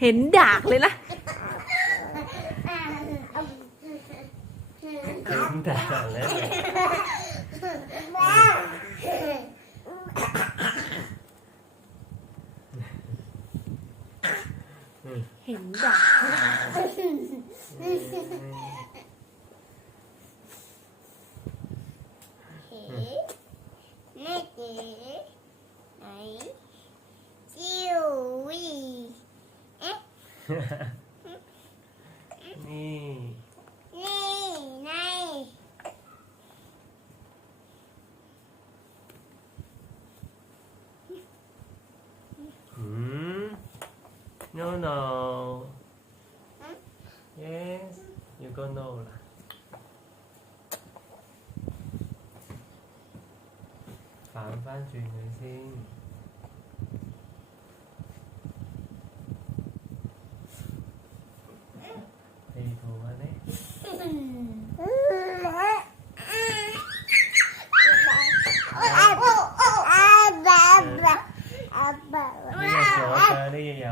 เห็นดากเลยนะ เห็นดาก呢？呢？嗯？no no yes you go no 啦，反翻转佢先。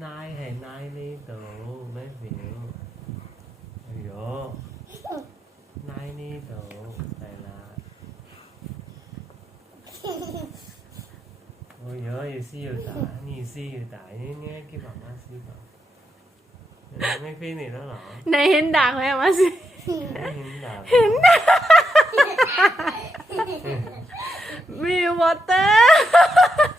nai hay nai ni tu mấy vị vô nai ni tu này là ôi vô gì si gì tả gì si gì tả nghe nghe cái bà má si bà mấy phi này đó là này hiện đạt mấy má si hiện đạt hiện đạt mi water